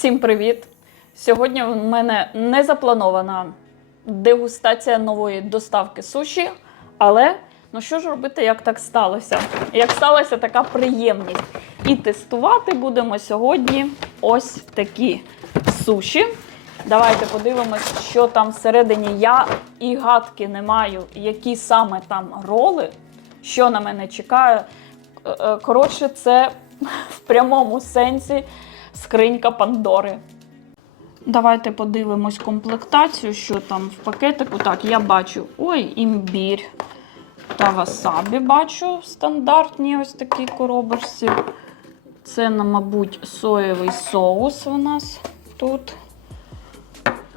Всім привіт! Сьогодні в мене не запланована дегустація нової доставки суші, але ну що ж робити, як так сталося? Як сталася така приємність. І тестувати будемо сьогодні ось такі суші. Давайте подивимось, що там всередині. Я і гадки не маю, які саме там роли, що на мене чекає. Е, е, Коротше, це в прямому сенсі скринька Пандори. Давайте подивимось комплектацію, що там в пакетику. Так, я бачу ой, імбір та васабі бачу в стандартній ось такій коробочці. Це, мабуть, соєвий соус у нас тут.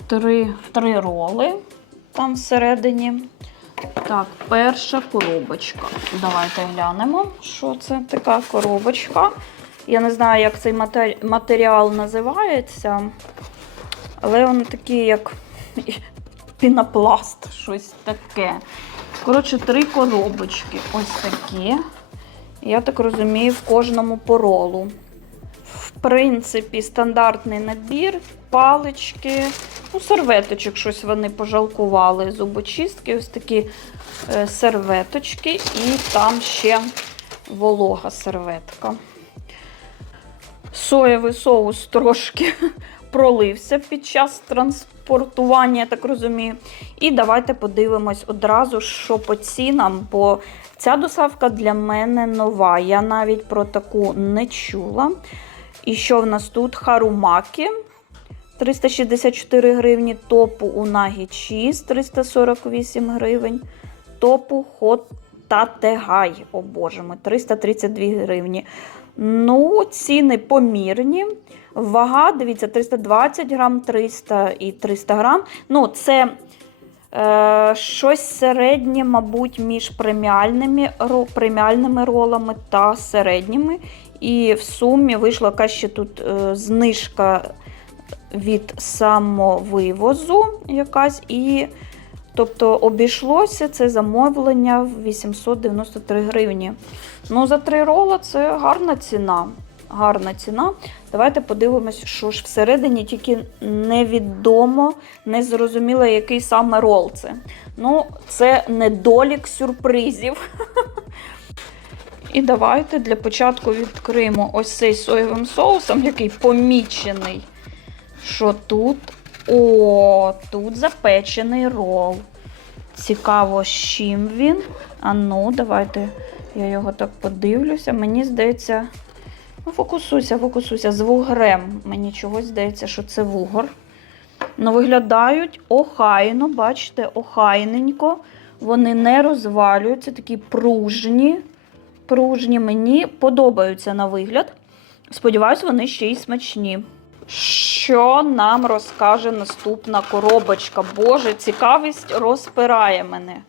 Три, три роли там всередині. Так, перша коробочка. Давайте глянемо, що це така коробочка. Я не знаю, як цей матеріал називається, але вони такі, як пінопласт, щось таке. Коротше, три коробочки. Ось такі. Я так розумію, в кожному по ролу. В принципі, стандартний набір, палички, ну, серветочок, щось вони пожалкували. Зубочистки, ось такі е, серветочки, і там ще волога серветка. Соєвий соус трошки пролився під час транспортування, я так розумію. І давайте подивимось одразу, що по цінам, бо ця доставка для мене нова. Я навіть про таку не чула. І що в нас тут? Харумаки 364 гривні, топу унагі чіз 348 гривень, топу хот Татегай, о боже мой, 332 гривні. Ну, ціни помірні. Вага, дивіться, 320 грам, 300 і 300 грам. Ну, це е, щось середнє, мабуть, між преміальними, преміальними ролами та середніми. І в сумі вийшла якась ще тут е, знижка від самовивозу якась. І Тобто обійшлося це замовлення в 893 гривні. Ну, за три рола це гарна ціна. Гарна ціна. Давайте подивимось, що ж всередині, тільки невідомо, не зрозуміло, який саме рол це. Ну, це недолік сюрпризів. І давайте для початку відкриємо ось цей соєвим соусом, який помічений. Що тут? О, тут запечений рол. Цікаво, з чим він. А ну, давайте я його так подивлюся. Мені здається, ну, фокусуйся, фокусуйся. З вугрем. Мені чогось здається, що це вугор. Ну, виглядають охайно, бачите, охайненько. Вони не розвалюються, такі пружні. Пружні мені подобаються на вигляд. Сподіваюсь, вони ще й смачні. Що нам розкаже наступна коробочка? Боже, цікавість розпирає мене.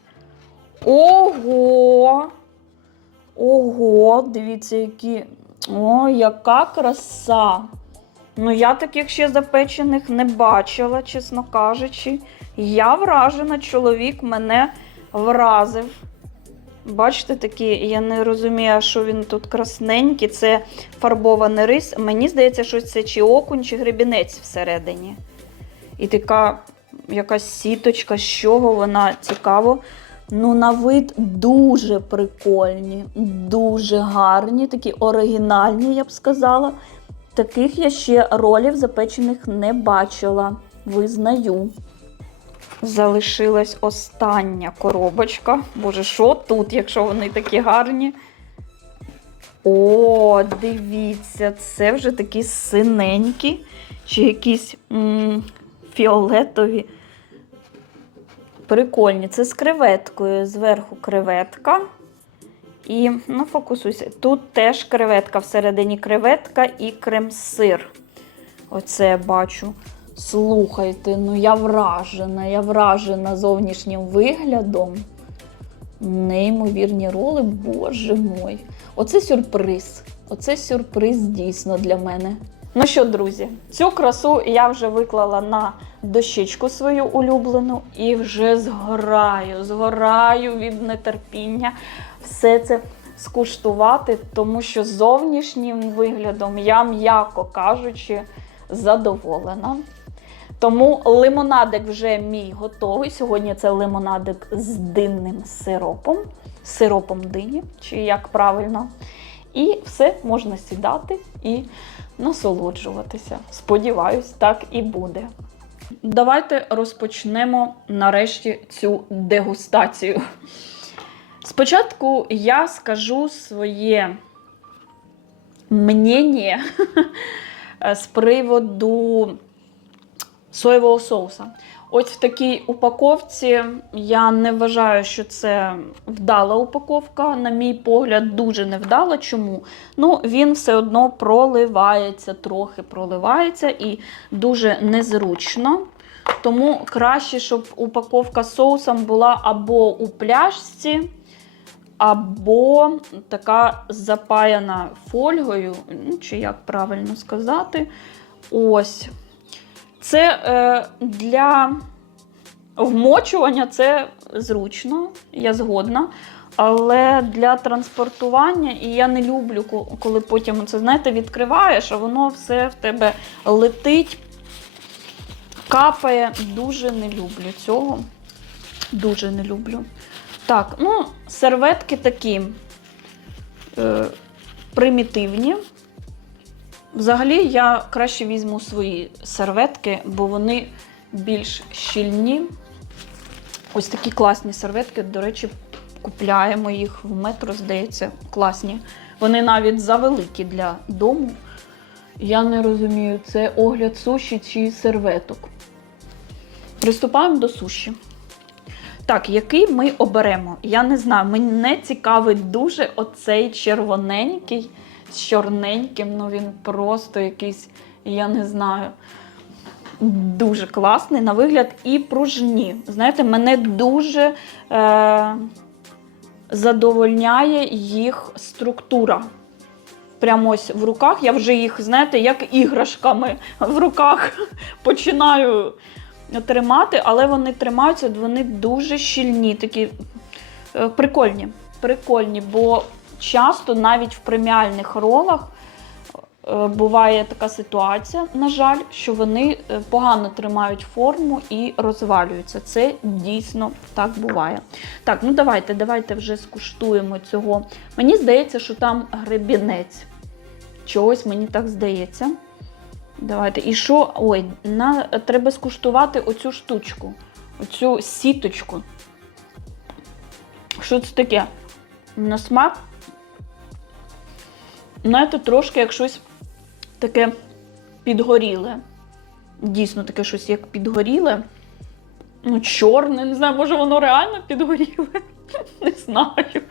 Ого! Ого, дивіться, які. О, яка краса! Ну, я таких ще запечених не бачила, чесно кажучи. Я вражена, чоловік мене вразив. Бачите, такі, я не розумію, що він тут красненький, це фарбований рис. Мені здається, що це чи окунь, чи гребінець всередині. І така якась сіточка, з чого вона цікаво. Ну, на вид дуже прикольні, дуже гарні, такі оригінальні, я б сказала. Таких я ще ролів запечених не бачила. Визнаю. Залишилась остання коробочка. Боже, що тут, якщо вони такі гарні? О, дивіться, це вже такі синенькі, чи якісь м- фіолетові. Прикольні. Це з креветкою. Зверху креветка. І, ну, фокусуйся. Тут теж креветка, всередині креветка і крем-сир. Оце я бачу. Слухайте, ну я вражена, я вражена зовнішнім виглядом. Неймовірні роли, боже мой. Оце сюрприз. Оце сюрприз дійсно для мене. Ну що, друзі, цю красу я вже виклала на дощечку свою улюблену і вже згораю, згораю від нетерпіння все це скуштувати, тому що зовнішнім виглядом я, м'яко кажучи, задоволена. Тому лимонадик вже мій готовий. Сьогодні це лимонадик з динним сиропом, сиропом дині, чи як правильно. І все можна сідати і насолоджуватися. Сподіваюсь, так і буде. Давайте розпочнемо нарешті цю дегустацію. Спочатку я скажу своє мнення з приводу соєвого соуса. Ось в такій упаковці я не вважаю, що це вдала упаковка. На мій погляд, дуже невдала. Чому? Ну, він все одно проливається, трохи проливається і дуже незручно. Тому краще, щоб упаковка з соусом була або у пляшці, або така запаяна фольгою, ну, чи як правильно сказати. Ось. Це е, для вмочування це зручно, я згодна. Але для транспортування, і я не люблю, коли потім це, знаєте, відкриваєш, а воно все в тебе летить, капає. Дуже не люблю цього. Дуже не люблю. Так, ну, серветки такі е, примітивні. Взагалі, я краще візьму свої серветки, бо вони більш щільні. Ось такі класні серветки, до речі, купляємо їх в метро, здається, класні. Вони навіть завеликі для дому. Я не розумію, це огляд суші чи серветок. Приступаємо до суші. Так, який ми оберемо? Я не знаю, мене цікавить дуже оцей червоненький чорненьким. Ну він просто якийсь, я не знаю, дуже класний на вигляд і пружні. Знаєте, мене дуже е, задовольняє їх структура. Прямо ось в руках. Я вже їх, знаєте, як іграшками в руках починаю тримати, але вони тримаються, вони дуже щільні, такі е, прикольні. Прикольні, бо часто навіть в преміальних ролах е, буває така ситуація, на жаль, що вони е, погано тримають форму і розвалюються. Це дійсно так буває. Так, ну давайте, давайте вже скуштуємо цього. Мені здається, що там гребінець. Чогось мені так здається. Давайте. І що? Ой, на... треба скуштувати оцю штучку, оцю сіточку. Що це таке? На смак? Знаєте, трошки як щось таке підгоріле. Дійсно, таке щось як підгоріле. Ну, чорне, не знаю, може воно реально підгоріле. Не знаю.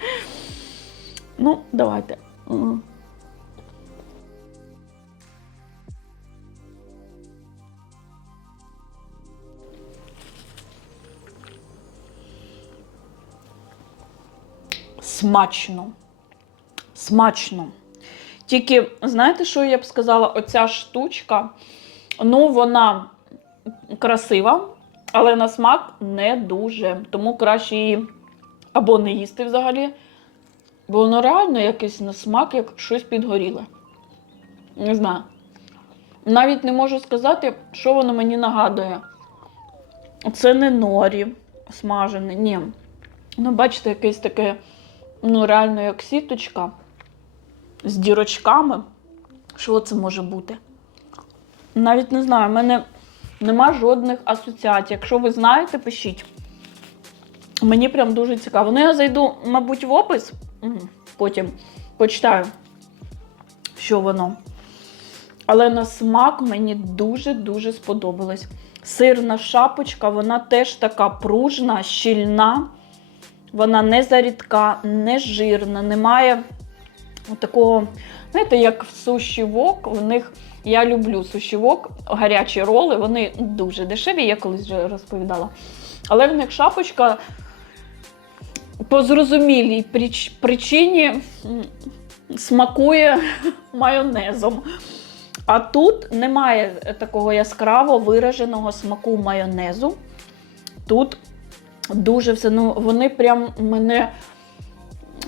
Ну, давайте. Смачно. Смачно. Тільки, знаєте, що я б сказала? Оця штучка, ну, вона красива, але на смак не дуже. Тому краще її або не їсти взагалі. Бо воно реально якийсь на смак, як щось підгоріле. Не знаю. Навіть не можу сказати, що воно мені нагадує. Це не норі смажене, ні. Ну, бачите, якесь таке, ну, реально, як сіточка з дірочками. Що це може бути? Навіть не знаю, в мене нема жодних асоціацій. Якщо ви знаєте, пишіть. Мені прям дуже цікаво. Ну, я зайду, мабуть, в опис, потім почитаю, що воно. Але на смак мені дуже-дуже сподобалось. Сирна шапочка, вона теж така пружна, щільна. Вона не зарідка, не жирна, немає такого, знаєте, як в суші вок, у них я люблю суші вок, гарячі роли, вони дуже дешеві, я колись вже розповідала. Але в них шапочка по зрозумілій прич- причині смакує майонезом. А тут немає такого яскраво вираженого смаку майонезу. Тут дуже все, ну вони прям мене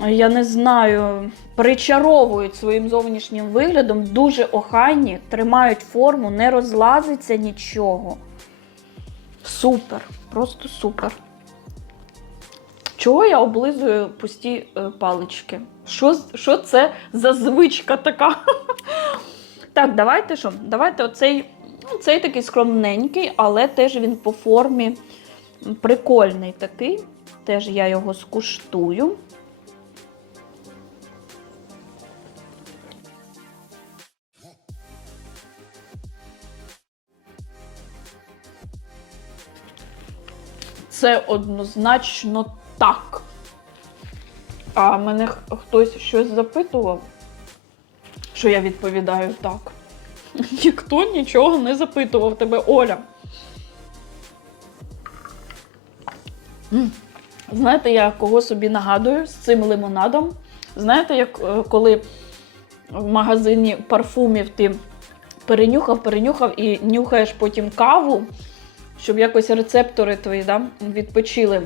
я не знаю, причаровують своїм зовнішнім виглядом, дуже охайні, тримають форму, не розлазиться нічого. Супер, просто супер. Чого я облизую пусті е, палички? Що, що це за звичка така? Так, давайте що? Давайте оцей, ну, цей такий скромненький, але теж він по формі прикольний такий. Теж я його скуштую. Це однозначно так. А мене хтось щось запитував, що я відповідаю так. Ніхто нічого не запитував тебе, Оля. Знаєте, я кого собі нагадую з цим лимонадом? Знаєте, як е, коли в магазині парфумів ти перенюхав, перенюхав і нюхаєш потім каву, щоб якось рецептори твої да, відпочили.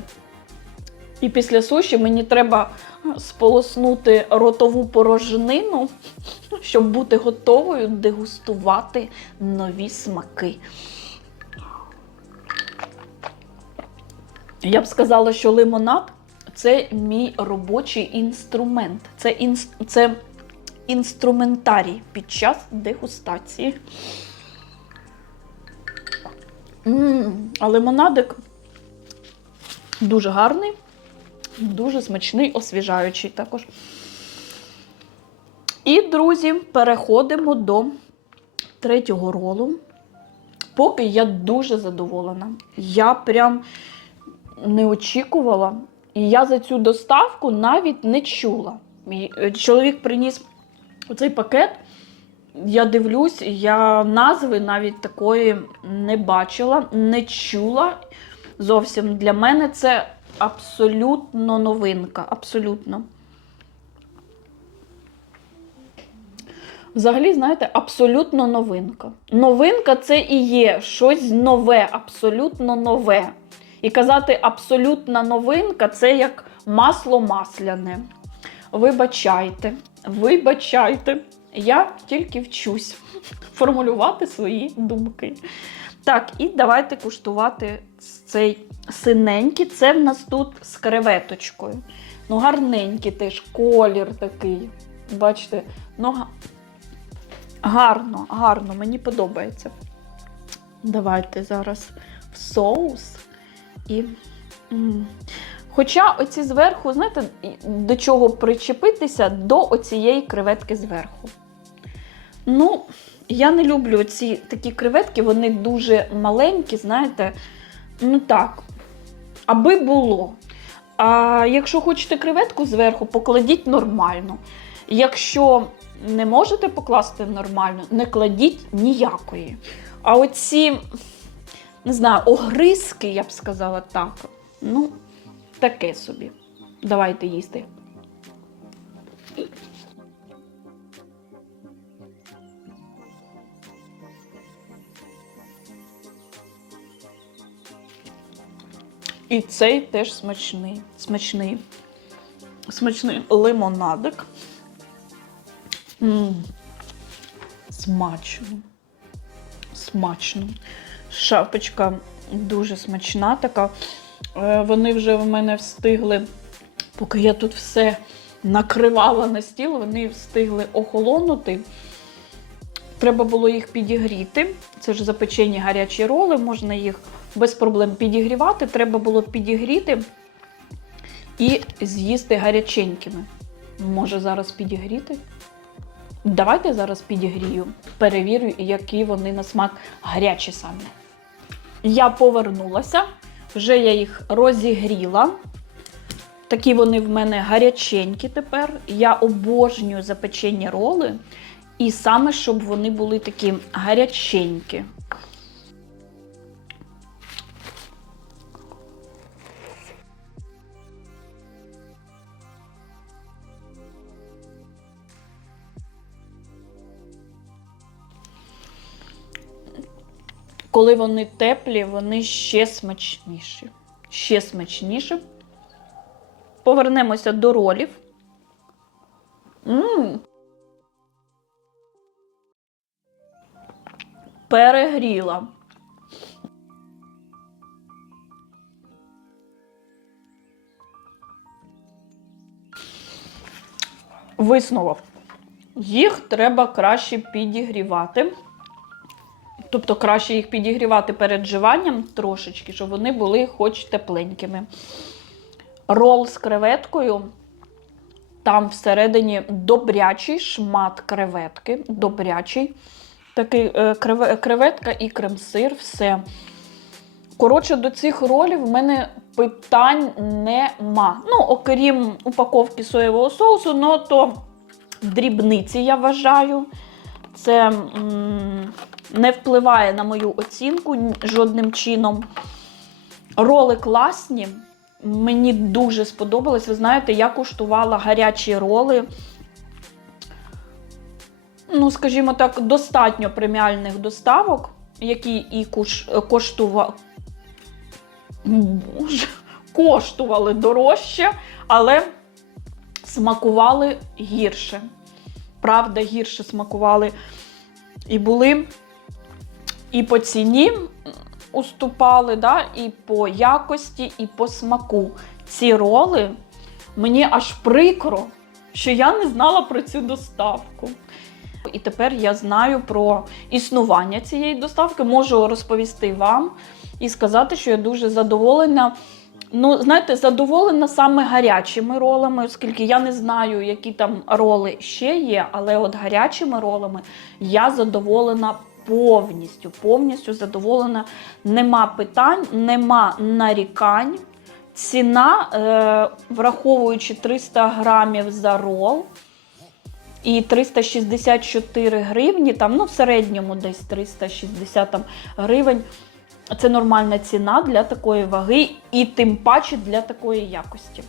І після суші мені треба сполоснути ротову порожнину, щоб бути готовою дегустувати нові смаки. Я б сказала, що лимонад це мій робочий інструмент. Це, інс... це інструментарій під час дегустації. М, А лимонадик дуже гарний, дуже смачний, освіжаючий також. І, друзі, переходимо до третього ролу. Поки я дуже задоволена. Я прям не очікувала. І я за цю доставку навіть не чула. Е, чоловік приніс оцей пакет. Я дивлюсь, я назви навіть такої не бачила, не чула. Зовсім для мене це абсолютно новинка. Абсолютно. Взагалі, знаєте, абсолютно новинка. Новинка це і є щось нове, абсолютно нове. І казати абсолютна новинка це як масло масляне. Вибачайте, вибачайте. Я тільки вчусь формулювати свої думки. Так, і давайте куштувати цей синенький. Це в нас тут з креветочкою. Ну, гарненький теж колір такий. Бачите, ну гарно, гарно, мені подобається. Давайте зараз в соус і. Хоча оці зверху, знаєте, до чого причепитися до оцієї креветки зверху. Ну, я не люблю ці такі креветки, вони дуже маленькі, знаєте. Ну так, аби було. А якщо хочете креветку зверху, покладіть нормально. Якщо не можете покласти нормально, не кладіть ніякої. А оці, не знаю, огризки, я б сказала так. Ну, таке собі. Давайте їсти. І цей теж смачний. Смачний. Смачний лимонадик. м Смачно. Смачно. Шапочка дуже смачна така. Е, Вони вже в мене встигли, поки я тут все накривала на стіл, вони встигли охолонути. Треба було їх підігріти. Це ж запечені гарячі роли, можна їх без проблем підігрівати. Треба було підігріти і з'їсти гаряченькими. Може зараз підігріти? Давайте зараз підігрію, перевірю, які вони на смак гарячі саме. Я повернулася, вже я їх розігріла. Такі вони в мене гаряченькі тепер. Я обожнюю запечені роли. І саме, щоб вони були такі гаряченькі. Коли вони теплі, вони ще смачніші. Ще смачніші. Повернемося до ролів. Мм. Перегріла. Висновок. Їх треба краще підігрівати. Тобто краще їх підігрівати перед вживанням трошечки, щоб вони були хоч тепленькими. Рол з креветкою. Там всередині добрячий шмат креветки. Добрячий. Такий е, креветка і крем-сир, все. Коротше, до цих ролів в мене питань нема. Ну, окрім упаковки соєвого соусу, ну то дрібниці, я вважаю. Це не впливає на мою оцінку жодним чином. Роли класні. Мені дуже сподобалось. Ви знаєте, я куштувала гарячі роли. Ну, скажімо так, достатньо преміальних доставок, які і куш... коштува... Боже, коштували дорожче, але смакували гірше. Правда, гірше смакували. І були і по ціні уступали, да, і по якості, і по смаку. Ці роли мені аж прикро, що я не знала про цю доставку. І тепер я знаю про існування цієї доставки, можу розповісти вам і сказати, що я дуже задоволена. Ну, знаєте, задоволена саме гарячими ролами, оскільки я не знаю, які там роли ще є, але от гарячими ролами я задоволена повністю. Повністю задоволена. Нема питань, нема нарікань. Ціна, е, враховуючи 300 грамів за рол, і 364 гривні, там, ну, в середньому десь 360 там, гривень. Це нормальна ціна для такої ваги і тим паче для такої якості.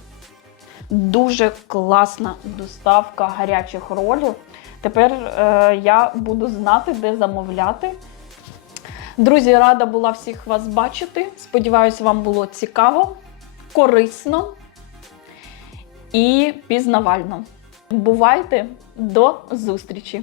Дуже класна доставка гарячих ролів. Тепер е, я буду знати, де замовляти. Друзі, рада була всіх вас бачити. Сподіваюсь, вам було цікаво, корисно і пізнавально. Бувайте до зустрічі!